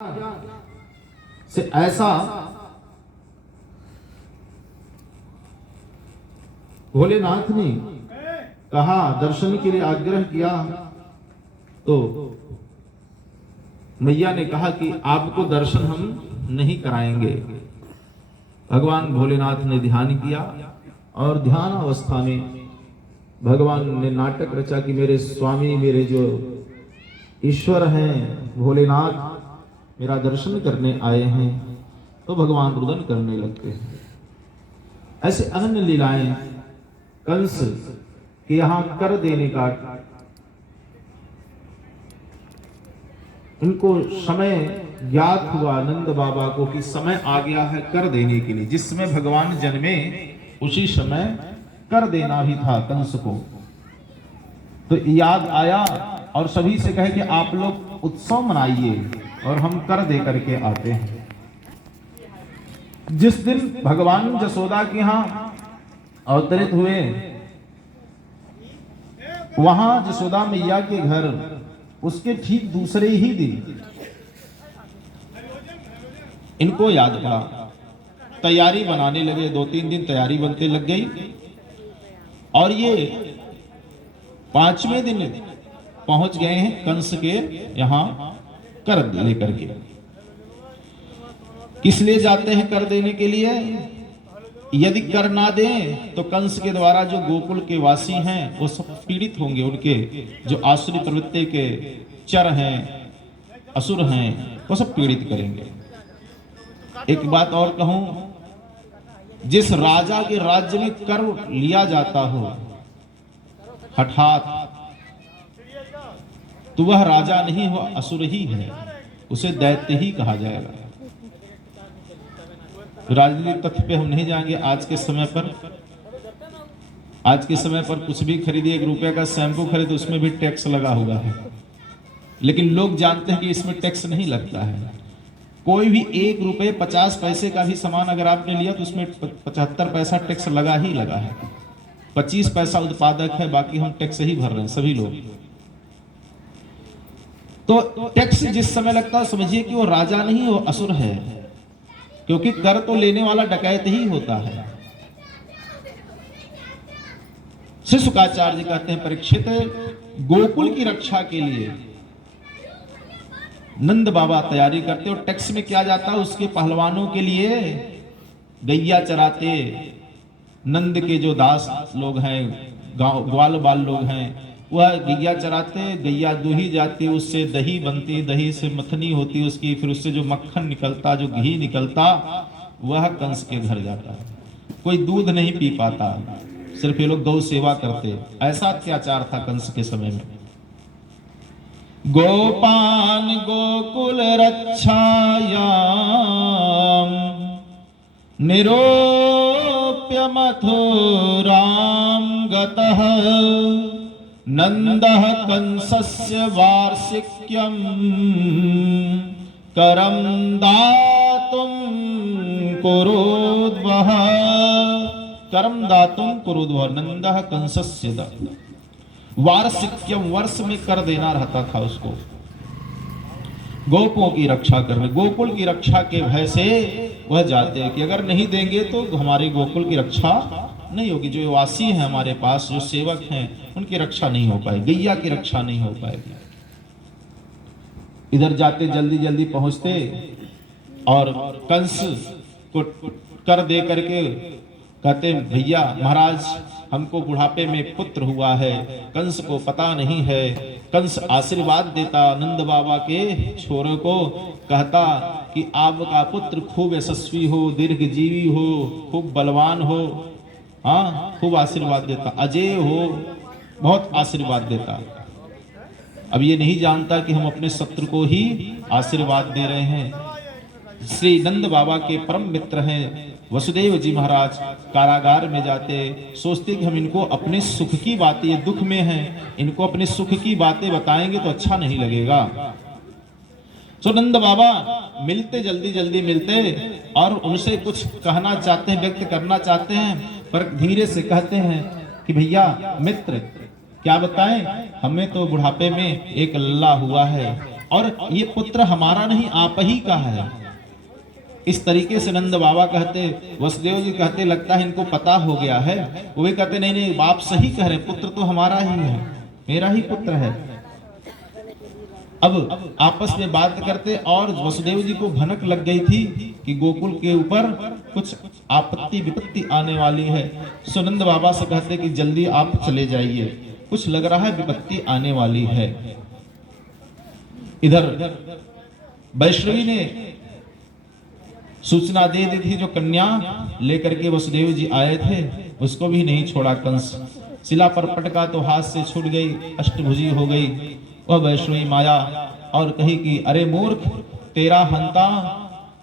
से ऐसा भोलेनाथ ने कहा, दर्शन के लिए आग्रह किया, तो मैया ने कहा कि आपको दर्शन हम नहीं कराएंगे। भगवान भोलेनाथ ने ध्यान किया और ध्यान अवस्था में भगवान ने नाटक रचा कि मेरे स्वामी, मेरे जो ईश्वर हैं भोलेनाथ, मेरा दर्शन करने आए हैं। तो भगवान रुदन करने लगते हैं। ऐसे अनन्य लीलाएं कंस के यहां कर देने का इनको समय ज्ञात हुआ नंद बाबा को कि समय आ गया है कर देने के लिए। जिस समय भगवान जन्मे उसी समय कर देना भी था कंस को। तो याद आया और सभी से कहे कि आप लोग उत्सव मनाइए और हम कर दे करके आते हैं। जिस दिन भगवान जसोदा के यहां अवतरित हुए, वहां जसोदा मैया के घर उसके ठीक दूसरे ही दिन इनको याद पड़ा, तैयारी बनाने लगे। 2-3 दिन तैयारी बनते लग गई और ये 5वें दिन पहुंच गए हैं कंस के यहां कर लेकर के। किस लिए जाते हैं कर देने के लिए? यदि कर ना दें तो कंस के द्वारा जो गोकुल के वासी हैं वो सब पीड़ित होंगे। उनके जो आसुरी प्रवृत्ति के चर हैं, असुर हैं, वो सब पीड़ित करेंगे। एक बात और कहूं, जिस राजा के राज्य में कर लिया जाता हो हठात, तो वह राजा नहीं, वह असुर ही है, उसे दैत्य ही कहा जाएगा। राजनीतिक तथ्य पे हम नहीं जाएंगे। आज के समय पर कुछ भी खरीदिए, 1 रुपए का शैम्पू खरीदे, उसमें भी टैक्स लगा हुआ है। लेकिन लोग जानते हैं कि इसमें टैक्स नहीं लगता है। कोई भी 1 रुपए 50 पैसे का भी सामान अगर आपने लिया तो उसमें 75 पैसा टैक्स लगा ही लगा है। 25 पैसा उत्पादक है, बाकी हम टैक्स ही भर रहे हैं सभी लोग। तो टैक्स जिस समय लगता है समझिए कि वो राजा नहीं, वो असुर है, क्योंकि कर तो लेने वाला डकैत ही होता है। श्री शुकाचार्य कहते हैं, परीक्षित, गोकुल की रक्षा के लिए नंद बाबा तैयारी करते और टैक्स में क्या जाता है, उसके पहलवानों के लिए गैया चराते। नंद के जो दास लोग हैं, ग्वाल बाल लोग हैं, वह गैया चराते, गैया दूही जाती, उससे दही बनती, दही से मथनी होती उसकी, फिर उससे जो मक्खन निकलता, जो घी निकलता, वह कंस के घर जाता। कोई दूध नहीं पी पाता, सिर्फ ये लोग गौ सेवा करते। ऐसा अत्याचार था कंस के समय में। गोपान गोकुल रक्षायाम निरोप्य मथुराम गतः नंदः कंसस्य वार्षिक्यं करं दातुं कुरुद्वः। करं दातुं कुरुद्वः, नंदः कंसस्य वार्षिक्यम, वर्ष में कर देना रहता था उसको। गोपों की रक्षा करने, गोकुल की रक्षा के भय से वह जाते हैं कि अगर नहीं देंगे तो हमारे गोकुल की रक्षा नहीं होगी। जो वासी हैं हमारे पास, जो सेवक हैं, उनकी रक्षा नहीं हो पाएगी, गैया की रक्षा नहीं हो पाएगी। इधर जाते जल्दी जल्दी पहुंचते और कंस को कर दे करके कहते, भैया महाराज, हमको बुढ़ापे में पुत्र हुआ है। कंस को पता नहीं है। कंस आशीर्वाद देता नंद बाबा के छोरों को, कहता कि आपका पुत्र खूब यशस्वी हो, दीर्घजीवी हो, खूब बलवान हो। हाँ, खूब आशीर्वाद देता, अजय हो, बहुत आशीर्वाद देता। अब ये नहीं जानता कि हम अपने शत्रु को ही आशीर्वाद दे रहे हैं। श्री नंद बाबा के परम मित्र हैं वसुदेव जी महाराज, कारागार में जाते, सोचते कि हम इनको अपने सुख की बातें, ये दुख में हैं, इनको अपने सुख की बातें बताएंगे तो अच्छा नहीं लगेगा। सो नंद बाबा मिलते, जल्दी जल्दी मिलते और उनसे कुछ कहना चाहते हैं, व्यक्त करना चाहते हैं, पर धीरे से कहते हैं कि भैया मित्र, क्या बताएं, हमें तो बुढ़ापे में एक लल्ला हुआ है, और ये पुत्र हमारा नहीं, आप ही का है। इस तरीके से नंद बाबा कहते, वसुदेव जी कहते लगता है इनको पता हो गया है। वो भी कहते नहीं नहीं बाप सही कह रहे, पुत्र तो हमारा ही है, मेरा ही पुत्र है। अब आपस में बात करते और वसुदेव जी को भनक लग गई थी कि गोकुल के ऊपर कुछ आपत्ति विपत्ति आने वाली है। सुनंद बाबा से कहते कि जल्दी आप चले जाइए, कुछ लग रहा है विपत्ति आने वाली है। इधर वैष्णवी ने सूचना दे दी थी, जो कन्या लेकर के वसुदेव जी आए थे उसको भी नहीं छोड़ा कंस। शिला पर पटका तो हाथ से छूट गई, अष्टभुजी हो गई वह वैष्णवी माया, और कही कि अरे मूर्ख, तेरा हंता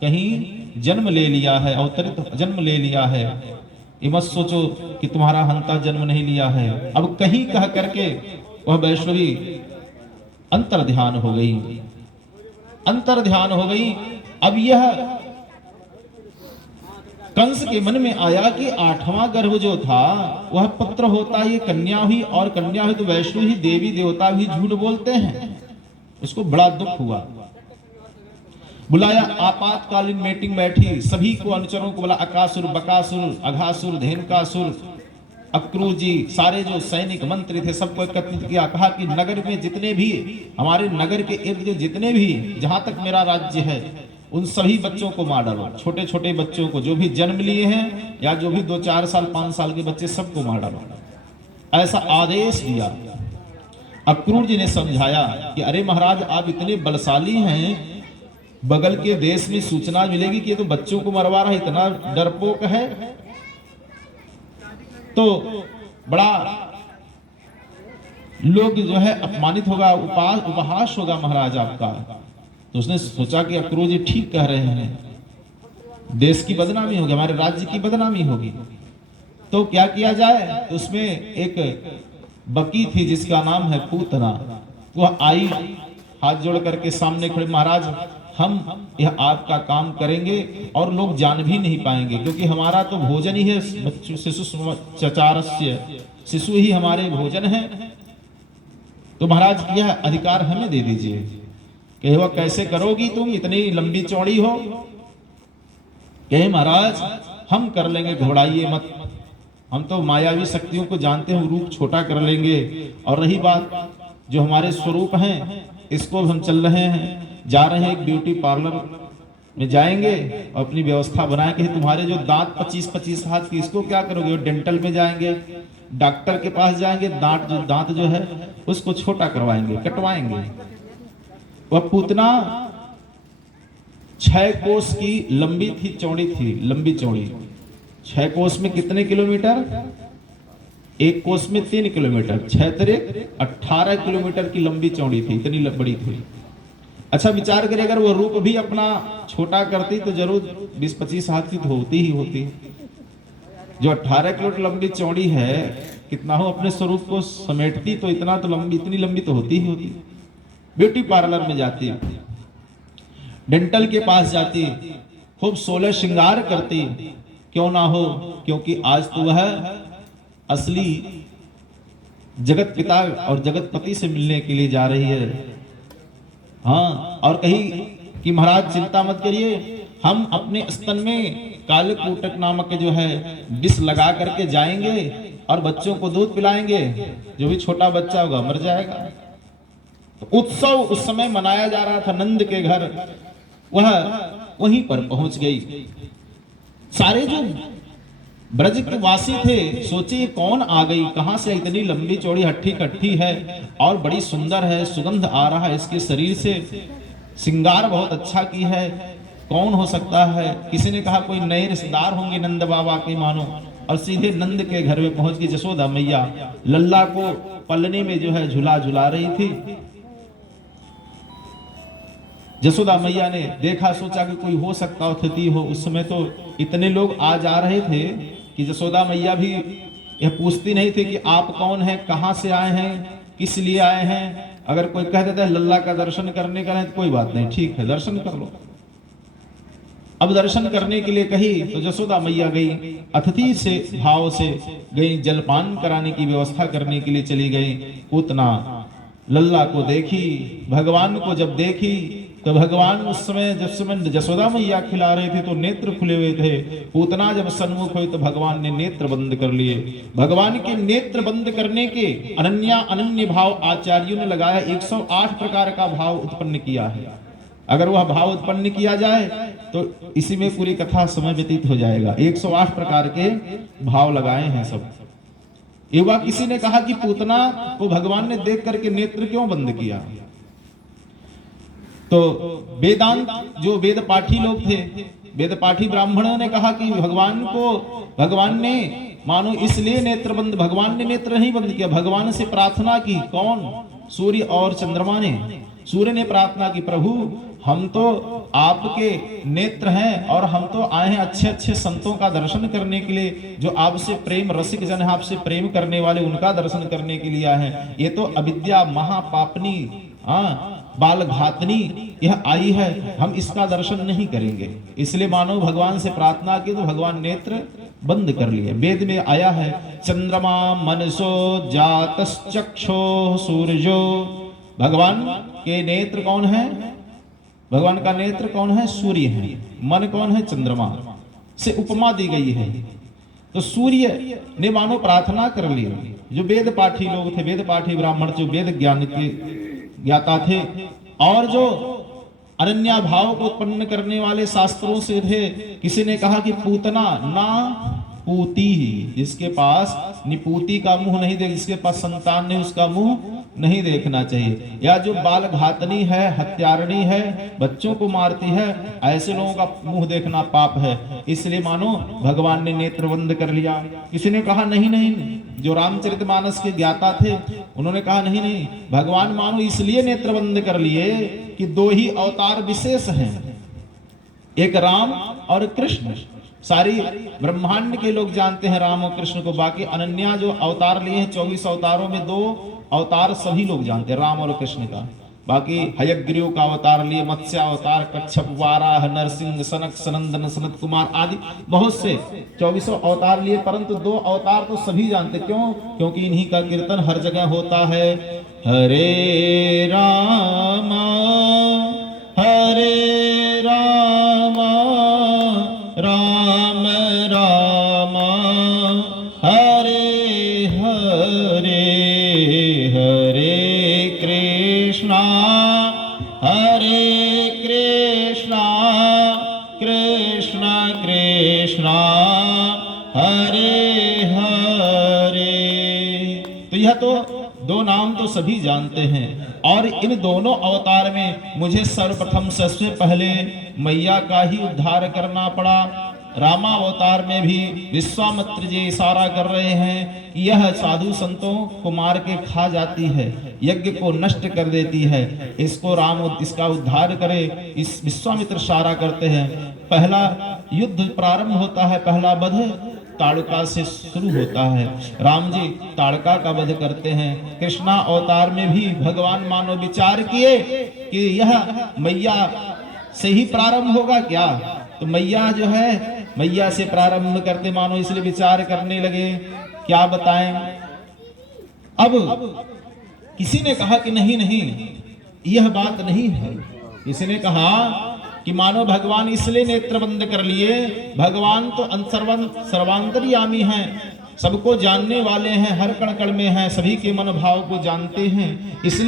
कहीं जन्म ले लिया है, अवतरित जन्म ले लिया है। ये मत सोचो कि तुम्हारा हंता जन्म नहीं लिया है। अब कहीं कह करके वह वैष्णवी अंतर ध्यान हो गई, अंतर ध्यान हो गई। अब यह कंस के मन में आया कि 8वां गर्भ जो था वह पुत्र होता, ये कन्या हुई, और कन्या हुई तो वैष्णवी ही, देवी देवता भी झूठ बोलते हैं। उसको बड़ा दुख हुआ, बुलाया, आपातकालीन मीटिंग बैठी, सभी को अनुचरों को बोला, अकासुर, बकासुर, अघासुर, धेनुकासुर, अक्रूर जी, सारे जो सैनिक मंत्री थे सबको एकत्रित किया। कहा कि नगर में जितने भी, हमारे नगर के इर्द गिर्द जितने भी, जहां तक मेरा राज्य है, उन सभी बच्चों को मार डालो, छोटे छोटे बच्चों को, जो भी जन्म लिए हैं या जो भी 2, 4 साल 5 साल के बच्चे, सबको मार डालो, ऐसा आदेश दिया। अक्रूर जी ने समझाया कि अरे महाराज आप इतने बलशाली हैं, बगल के देश में सूचना मिलेगी कि ये तो बच्चों को मरवा रहा है, इतना डरपोक है, तो बड़ा लोग जो है अपमानित होगा, उपहास होगा महाराज आपका। तो उसने सोचा कि अक्रूर जी ठीक कह रहे हैं, देश की बदनामी होगी, हमारे राज्य की बदनामी होगी, तो क्या किया जाए। तो उसमें एक बकी थी जिसका नाम है पूतना, वह आई, हाथ जोड़ करके सामने खड़े, महाराज हम यह आपका काम करेंगे और लोग जान भी नहीं पाएंगे, क्योंकि हमारा तो भोजन ही है, शिशु चचारस्य, शिशु ही हमारे भोजन है, तो महाराज यह अधिकार हमें दे दीजिए। कहे वह कैसे करोगी तुम, इतनी लंबी चौड़ी हो। कहे महाराज हम कर लेंगे, घबराइए मत, हम तो मायावी शक्तियों को जानते हैं, रूप छोटा कर लेंगे। और रही बात जो हमारे स्वरूप हैं, इसको हम चल रहे हैं, जा रहे हैं एक ब्यूटी पार्लर में जाएंगे और अपनी व्यवस्था बनाएंगे। तुम्हारे जो दांत 25-25 हाथ की, इसको क्या करोगे, डेंटल में जाएंगे, डॉक्टर के पास जाएंगे, दांत जो है उसको छोटा करवाएंगे, कटवाएंगे। वह पूतना 6 कोस की लंबी थी, चौड़ी थी, लंबी चौड़ी। 6 कोस में कितने किलोमीटर, 1 कोस में 3 किलोमीटर, 6 तिरे 18 किलोमीटर की लंबी चौड़ी थी, इतनी बड़ी थी। अच्छा विचार करें, अगर वो रूप भी अपना छोटा करती तो जरूर 20-25 हाथ की तो होती ही होती। जो 18 किलोमीटर लंबी चौड़ी है, कितना हो अपने स्वरूप को समेटती तो इतना तो लंबी, इतनी लंबी तो होती ही होती। ब्यूटी पार्लर में जाती, डेंटल के पास जाती, खूब 16 श्रृंगार करती, क्यों ना हो, क्योंकि आज तो वह असली जगत पिता और जगत पति से मिलने के लिए जा रही है। हाँ, और कही कि महाराज चिंता मत करिए, हम अपने स्तन में कालकूटक नामक जो है विष लगा करके जाएंगे और बच्चों को दूध पिलाएंगे, जो भी छोटा बच्चा होगा मर जाएगा। तो उत्सव उस समय मनाया जा रहा था नंद के घर, वह वहीं पर पहुंच गई। सारे जो ब्रज के वासी थे सोचे ये कौन आ गई, कहां से इतनी लंबी चौड़ी हट्टी कट्ठी है और बड़ी सुंदर है, सुगंध आ रहा है इसके शरीर से, श्रृंगार बहुत अच्छा की है, कौन हो सकता है। किसी ने कहा कोई नए रिश्तेदार होंगे नंद बाबा के मानो, और सीधे नंद के घर में पहुंच गई। जसोदा मैया लल्ला को पलने में जो है झुला झुला रही थी। जसोदा मैया ने देखा, सोचा कि कोई हो सकता अतिथि हो। उस समय तो इतने लोग आ जा रहे थे कि जसोदा मैया भी यह पूछती नहीं थी कि आप कौन हैं, कहां से आए हैं, किस लिए आए हैं। अगर कोई कह देता है लल्ला का दर्शन करने का है तो कोई बात नहीं, ठीक है दर्शन कर लो। अब दर्शन करने के लिए कही तो जसोदा मैया गई, अतिथि से भाव से गई, जलपान कराने की व्यवस्था करने के लिए चली गई। पूतना लल्ला को देखी, भगवान को जब देखी तो भगवान उस समय जिस समय जसोदा मैया खिला रहे थे तो नेत्र खुले हुए थे। पूतना जब सन्मुख हुई तो भगवान ने नेत्र बंद कर लिए। भगवान के नेत्र बंद करने के अनन्य भाव आचार्यों ने लगाया 108 प्रकार का भाव उत्पन्न किया है। अगर वह भाव उत्पन्न किया जाए तो इसी में पूरी कथा समय व्यतीत हो जाएगा। 108 प्रकार के भाव लगाए हैं सब। युवा किसी ने कहा कि पूतना को भगवान ने देख करके नेत्र क्यों बंद किया? तो वेदांत जो वेद पाठी लोग थे, वेद पाठी ब्राह्मणों ने कहा कि भगवान ने मानो इसलिए नेत्र बंद, भगवान ने नेत्र नहीं बंद किया, भगवान से प्रार्थना की। कौन? सूर्य और चंद्रमा ने। सूर्य ने प्रार्थना की, प्रभु हम तो आपके नेत्र हैं और हम तो आए हैं अच्छे अच्छे संतों का दर्शन करने के लिए, जो आपसे प्रेम रसिक जन है, आपसे प्रेम करने वाले, उनका दर्शन करने के लिए आए हैं। ये तो अविद्या महापापनी बाल घातनी यह आई है, हम इसका दर्शन नहीं करेंगे। इसलिए मानो भगवान से प्रार्थना की तो भगवान नेत्र बंद कर लिए। वेद में आया है, चंद्रमा मनसो जातश्चक्षो सूर्यो। भगवान के नेत्र कौन है? भगवान का नेत्र कौन है? सूर्य है। मन कौन है? चंद्रमा से उपमा दी गई है। तो सूर्य ने मानो प्रार्थना कर ली। जो वेद पाठी लोग थे, वेद पाठी ब्राह्मण जो वेद ज्ञान के ज्ञाता थे और जो अनन्या भाव को उत्पन्न करने वाले शास्त्रों से थे, किसी ने कहा कि पूतना ना पूती ही, जिसके पास निपूती का मुंह नहीं देख, जिसके पास संतान नहीं उसका मुंह नहीं देखना चाहिए। या जो बाल घातनी है, हत्यारणी है, बच्चों को मारती है, ऐसे लोगों का मुंह देखना पाप है। इसलिए मानो भगवान ने नेत्र बंद कर लिया। किसी ने कहा नहीं नहीं, जो रामचरितमानस के ज्ञाता थे उन्होंने कहा नहीं नहीं, भगवान मानो इसलिए नेत्र बंद कर लिए कि दो ही अवतार विशेष हैं, एक राम और कृष्ण। सारी ब्रह्मांड के लोग जानते हैं राम और कृष्ण को। बाकी अनन्या जो अवतार लिए हैं 24 अवतारों में 2 अवतार सभी लोग जानते हैं, राम और कृष्ण का। बाकी हयग्रीव का अवतार लिए, मत्स्य अवतार, कच्छप, वाराह, नरसिंह, सनक, सनंदन, सनत कुमार आदि बहुत से 24 अवतार लिए, परंतु 2 अवतार तो सभी जानते। क्यों? क्योंकि इन्हीं का कीर्तन हर जगह होता है। हरे रामा हरे रामा राम रामा हरे हरे, हरे कृष्णा कृष्ण कृष्णा हरे हरे। तो यह तो 2 नाम तो सभी जानते हैं। और इन दोनों अवतार में मुझे सर्वप्रथम सबसे पहले मैया का ही उद्धार करना पड़ा। रामावतार में भी विश्वामित्र जी इशारा कर रहे हैं कि यह साधु संतों को मार के खा जाती है, यज्ञ को नष्ट कर देती है, इसको राम इसका उद्धार करे। इस विश्वामित्र इशारा करते हैं। पहला युद्ध प्रारंभ होता है, पहला वध ताड़का से शुरू होता है। राम जी ताड़का का वध करते हैं। कृष्णा अवतार में भी भगवान मानो विचार किए कि यह मैया से ही प्रारंभ होगा क्या, तो मैया जो है मैया से प्रारंभ करते मानो, इसलिए विचार करने लगे क्या बताएं। अब किसी ने कहा कि नहीं नहीं यह बात नहीं है। किसी ने कहा कि मानो भगवान इसलिए नेत्र बंद कर लिए, भगवान तो सर्वांतर्यामी हैं, सबको जानने वाले हैं, हर कण कण में हैं, सभी के मन भाव को जानते हैं, इसलिए